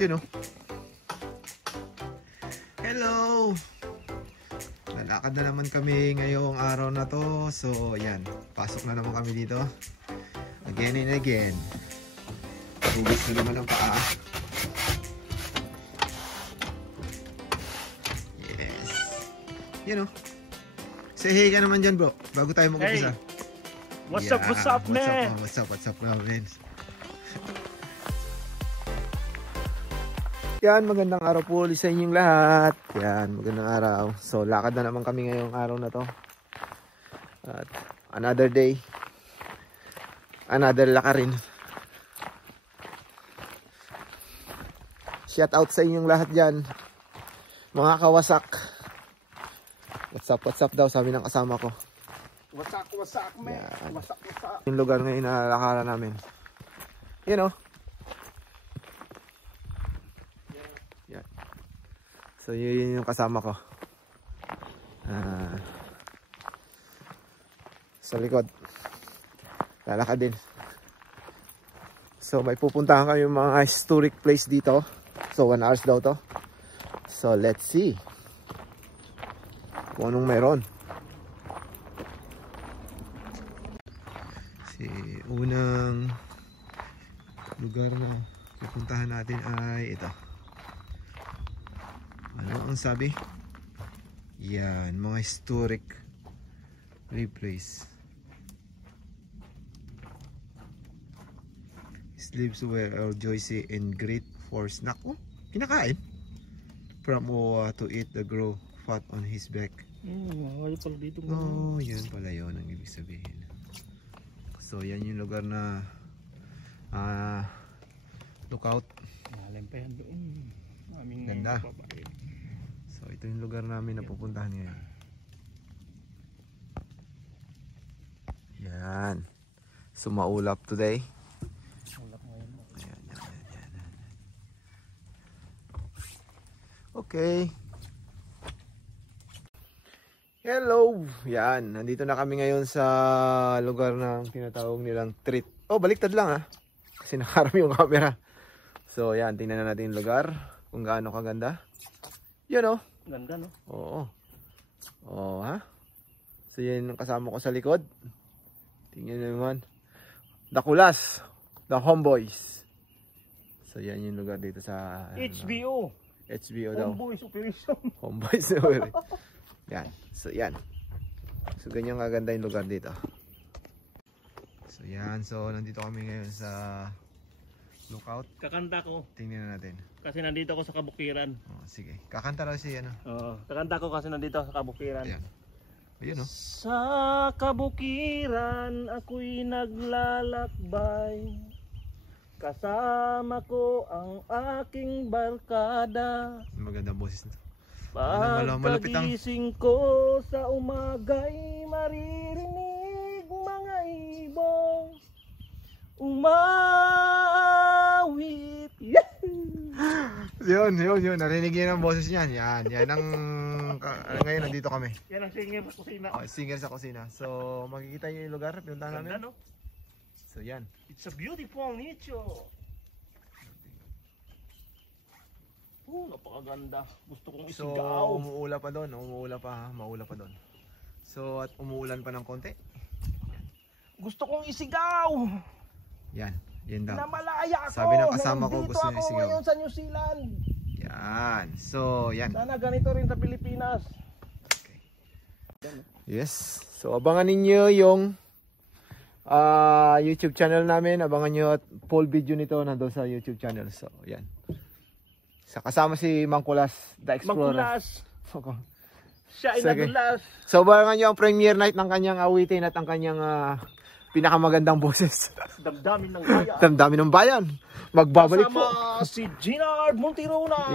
You know. Hello! Lalakad na naman kami ngayong araw na to. So, yan. Pasok na naman kami dito. Again and again. Hugis na naman ang paa. Yes. You know. Say hey ka naman dyan, bro. Bago tayo mag-upisa. Hey. What's up, man? What's up, man? Yan, magandang araw po ulit sa inyong lahat. Yan, magandang araw. So, lakad na naman kami ngayong araw na to. At another day. Another lakarin. Shout out sa inyong lahat dyan. Mga kawasak. What's up daw, sabi ng kasama ko. Wasak, man. Yan. Wasak. Yung lugar ngayon na lakaran namin. You know. Yan. So yun yung kasama ko. Sa likod. Lalakad din. So may pupuntahan kami yung mga historic place dito. So 1 hours daw to. So let's see kung anong mayroon. Unang lugar na pupuntahan natin ay ito. Ano ang sabi? Yan, mga historic place. Slaves were Joyce and great for snack. Oh, kinakain. From Oa to eat the grow fat on his back. Ayaw pala dito. Oh, yan pala yun ang ibig sabihin. So yan yung lugar na lookout. Malam pa yan doon. Ganda. So ito yung lugar namin na pupuntahan ngayon. Yan. So maulap today. Ayan. Okay. Hello! Yan, nandito na kami ngayon sa lugar na tinatawag nilang treat. Oh, baliktad lang ha. Kasi nakaram yung camera. So yan, tingnan na natin yung lugar. Kung gaano kaganda. Yan o. Ganda, no? Oo. Oo ha. So yan yung kasama ko sa likod. Tingnan nyo naman. The Kulas. The Homeboys. So yan yung lugar dito sa HBO. HBO daw. Homeboys Operation. Homeboys Operation. Yan. So yan. So ganyan kaganda yung lugar dito. So yan. So nandito kami ngayon sa lookout. Kakanta ko. Tingnan na natin. Kasi nandito ako sa Kabukiran. Oh, sige. Kakanta raw siya ano. Oo. Kakanta ko kasi nandito sa Kabukiran. Ayan. Ayun oh. Sa Kabukiran ako'y naglalakbay. Kasama ko ang aking barkada. Magandang boses nito. Malupit ang Pagkagising ko sa umaga'y maririnig mga ibong umawit. Yun. Narinig yun ang boses niyan. Yan ang ngayon nandito kami. Yan ang singer sa kusina. Oh, singer sa kusina. So makikita niyo yung lugar. Pinuntahan namin. Ganda, no? So yan. It's a beautiful nicho. Napakaganda. Gusto kong So isigaw. umuula pa doon. Maula pa doon. So at umuulan pa ng konti. Gusto kong isigaw. Yan daw. Na malaya ako. Sabi ng kasama ko, gusto niya Nandito ako isigaw. ngayon sa New Zealand. Yan. So yan. Sana ganito rin sa Pilipinas. Okay. Yes. So abangan ninyo yung YouTube channel namin. Abangan nyo at full video nito nandun sa YouTube channel. So yan. Sa kasama si Mang Kulas, The Explorer. Mangkulas. Okay. Siya ay Sige. nagulas. So abangan nyo ang premiere night ng kanyang awitin at ang kanyang pinakamagandang boses. Damdamin ng bayan. Damdamin ng bayan. Magbabalik po. Kasama si Ginard Montirona.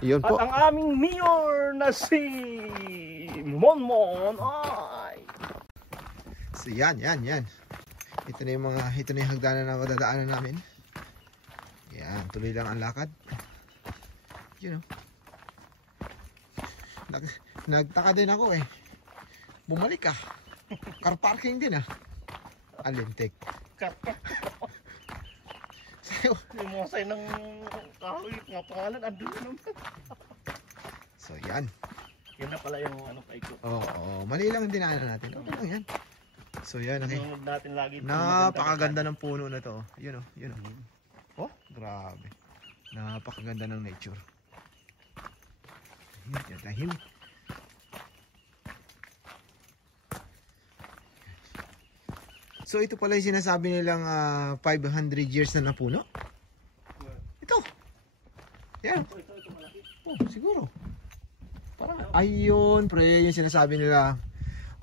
Iyon po. At ang aming mayor na si Monmon. Ay. So yan. Ito na yung hagdanan na madadaanan namin. Yan, tuloy lang ang lakad. You know. Nagtaka din ako eh. Bumalik ah. Car parking din ah. Alintik. Limusay ng kahoy, nga pangalan, andun naman. So yan. Yan na pala yung ano paikot. Oo, mali lang yung dinaanan natin. Okay lang yan. So yan, okay. Sunod natin lagi. Napakaganda ng puno na to. Yun oh, yun oh. Oh, grabe. Napakaganda ng nature. Yan, tahimik. So ito pala yung sinasabi nilang 500 years na puno. Ito. Yan. Oh, siguro. Parang ayun, pre, yung sinasabi nila.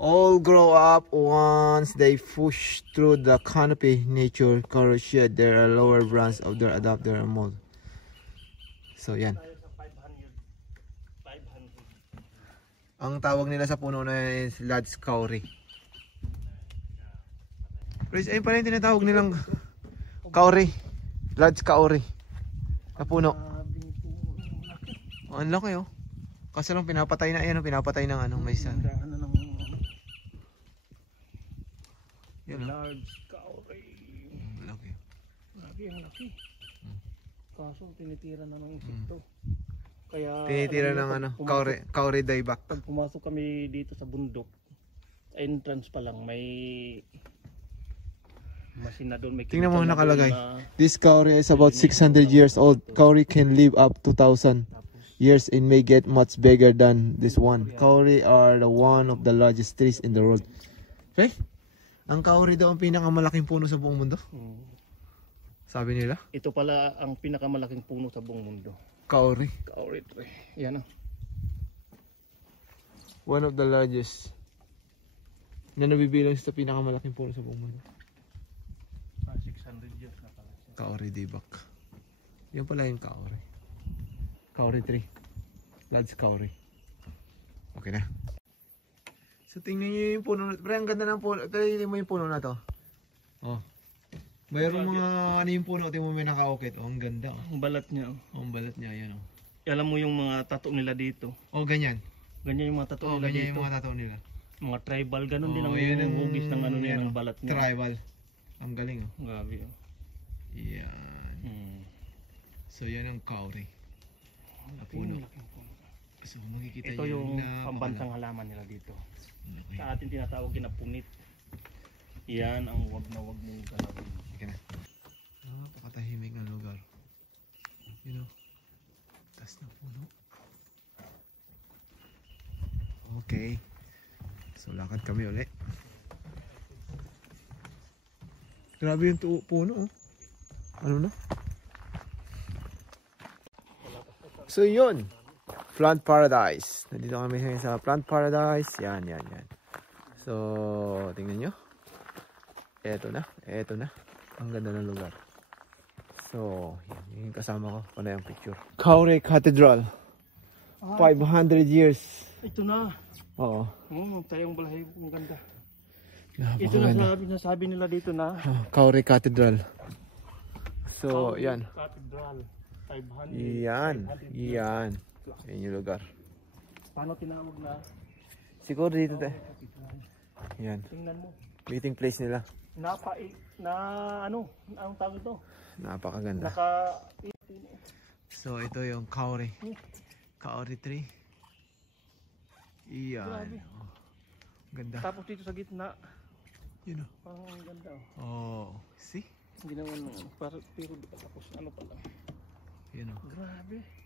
All grow up once they push through the canopy. Nature courage shed their lower branch of their adapter and mold. So yan. Ang tawag nila sa puno na is Lad's Kauri. Guys, ayun pala yung tinatawag nilang kauri. Lad's Kauri. Na puno. Oh, ang laki oh. Kasi lang pinapatay na yan, pinapatay ng ano, may isa. Yan oh. Large kauri. Laki. Lagi ang laki. Kaso tinitira na ng insekto. Kaya tinitira ng ano, kauri dieback. Pag pumasok kami dito sa bundok, entrance pa lang may masina doon, may tingnan mo chemical na nakalagay. doon na This kauri is about 600 years old. Kauri can live up to 1,000 years and may get much bigger than this one. Kauri are the one of the largest trees in the world. Okay? Ang kauri daw ang pinakamalaking puno sa buong mundo. Sabi nila. Ito pala ang pinakamalaking puno sa buong mundo. Kauri. Kauri tree. Yan oh. One of the largest. Na nabibilang sa pinakamalaking puno sa buong mundo. 600 years na pala siya. Kauri dibak. Yan pala yung kauri. Kauri tree. Lad's Kauri. Okay na. So tingnan nyo yung puno. Pre, ang ganda ng puno. Tingnan mo yung puno na to. Oh. Mayroong mga ano yung puno. Tingnan mo may nakaukit. Oh, ang ganda. Oh. Ang balat niya oh. Oh, ang balat niya. Yan oh. Alam mo yung mga tattoo nila dito. Oh, ganyan. Ganyan yung mga tattoo Oh, nila ganyan dito. yung mga tattoo nila. Mga tribal, ganun din Oh, ang yun ang hugis ng ano niya, yan, ng balat niya. Tribal. Ang galing oh. Grabe oh. Yan. So yan ang kauri. Na puno. So makikita Ito nyo yung na pambansang halaman nila dito. okay. Sa atin tinatawag na punit. Yan ang wag na wag mong galawin. Okay na. Napakatahimik na lugar. You know, taas na puno. Okay. So lakad kami ulit. Grabe yung puno oh. Ano na? So yun. Plant Paradise. Nandito kami sa Plant Paradise. Yan. So, tingnan nyo. Eto na. Ang ganda ng lugar. So, yan. Yung kasama ko. Panay ang picture. Kauri Cathedral. 500 years. Ito na. Oo. Tayong balahibo. Ang ganda. Napakaganda. Ito na sabi nila dito na. Kauri Cathedral. So, yan. Cathedral. 500. Yan. Yan yung lugar. Paano tinawag na? Siguro dito tayo. Yan. Tingnan mo. Meeting place nila. Anong tawag ito? Napakaganda. So ito yung kauri. Kauri tree. Iyan. Oh, ganda. Tapos dito sa gitna. Yun know. Parang ang ganda oh. See? Ginawa naman. Pero di pa tapos. Ano pala? Yun know. Grabe.